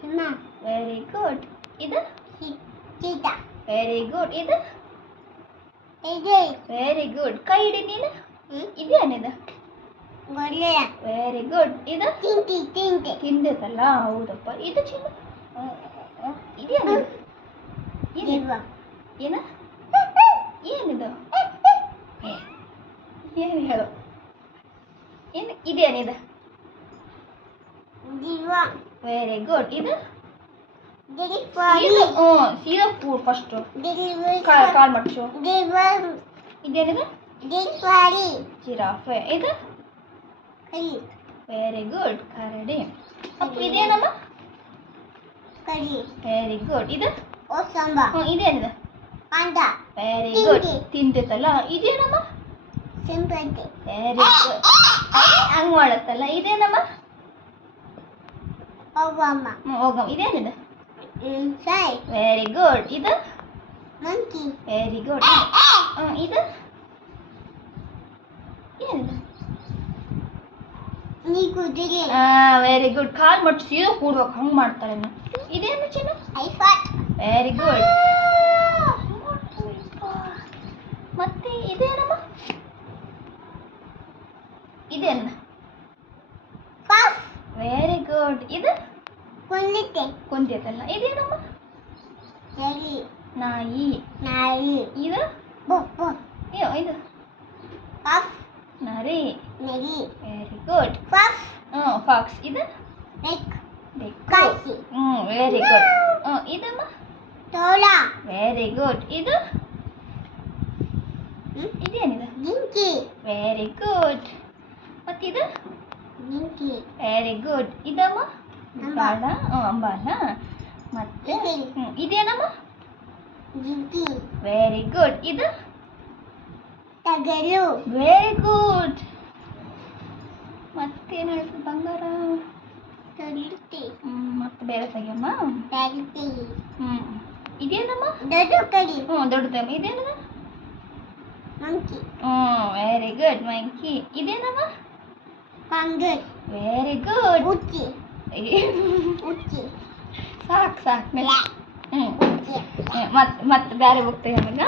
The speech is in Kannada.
ಸಿಂಹ. Very good. ಇದು ಚೀತಾ. Very good. ಇದು ಇದೆ. Very good. ಕೈ ಹಿಡಿ ನೀನು. ಇದೇನಿದು? ಗೊಳ್ಳೆ. Very good. ಇದು ತಿಂತೆ. ತಿಂದೈತಲ್ಲ, ಹೌದಪ್ಪ. ಇದು ಚಿನ್ನ. ಇದೇನಿದು? ಜೀವ. ಏನ? ಏನಿದು? ಏನು ಹೇಳು? ಏನು ಇದೇನಿದು? ಜೀವ. Very good. ಇದು ಡೆಲಿವರಿ. ಸೀದಾ ಕೂರ್ ಫಸ್ಟ್. ಡೆಲಿವರಿ. ಕಾಲ್ ಮಡ್ಚು. ಡೆಲಿವರಿ. ಇದೇನಿದು? ಡೆಲಿವರಿ. ಜಿರಾಫೆ. ಇದು ಕರಿ. Very good. ಕರಡಿ. ಅಪ್ಪ ಇದೇನಮ್ಮ? ಕರಿ. Very good. ಇದು ಓಸಂಬ. ಇದೇನಿದು? ಅಂದ. Very good. ತಿಂತೈತಲ್ಲ. ಇದೇನಮ್ಮ? ಸಿಂಪಂತೆ. Very good. ಹಂಗ್ ಮಾಡತ್ತಲ್ಲ. ಇದೇನಮ್ಮ? ಹೋಗಮ್ಮ. ಹೋಗಮ್ಮ. ಇದೇನಿದು? ಸೈ. Very good. ಇದು ಮಂಕಿ. Very good. ಇದು ಏನಿದು? ನೀ ಕುದುರೆ. Very good. ಕಾಲ್ ಮಟ್ಟು ಸೀದಾ ಕೂಡ್ಬೇಕು, ಹಂಗ್ ಮಾಡ್ತಾರೆ. ಇದೇನು ಚಿನ್ನ? ಐಫಾಟ್. Very good. ಮತ್ತೆ ಇದೇನಮ್ಮ? ಇದೇನ? ಪಾಸ್. Very good. ಇದು ಕುಂದಿತೆ. ಕುಂತೈತಲ್ಲ. ಇದೇನಮ್ಮ? ನರಿ. ನಾಯಿ. ನಾಯಿ. ಇದು ಬೊಬ್ಬ. ಇದು ಪಾಸ್. ನರಿ. ನರಿ. Very good. ಪಾಸ್. ಫಾಕ್ಸ್. ಇದು ಬೆಕ್. ಬೆಕ್ಕು. ಕಾಸಿ. Very good. ಇದಮ್ಮ? ತೋಳ. Very good. ಇದು ಇದೇನಿದೆ? ಜಿಂಕಿ. Very good. ಮತ್ತಿದು? ಜಿಂಕಿ. Very good. ಇದಮ್ಮ? ಅಂಬ. ಅಂಬಾನ. ಮತ್ತೆ ಇದೆ. ಇದೇನಮ್ಮ? ಜಿಂಕಿ. Very good. ಇದು ಟಗರು. Very good. ಮತ್ತೇನು ಹೇಳ್ತೀವಿ? ಬಂಗಾರ. ತೊಳಿತೆ. ಮತ್ತೆ ಬೇರೆ ತೆಗಿಯಮ್ಮ. ಬ್ಯಾಗತಿ. ಇದೇನಮ್ಮ? ದೊಡ್ಡ ಕಡಿ. ದೊಡ್ಡದಮ್ಮ. ಇದೇನಮ್ಮ? ಮಂಕಿ. Very good. ಮಂಕಿ. ಇದೇನಮ್ಮ? ಕಾಂಗರ್. Very good. ಉಚ್ಚಿ. ಉಚ್ಚಿ. ಸಾಕು. ಉಚ್ಚಿ. ಮತ್ತೆ ಬೇರೆ ಬುಕ್ ತೆಗಿಯಮ್ಮ.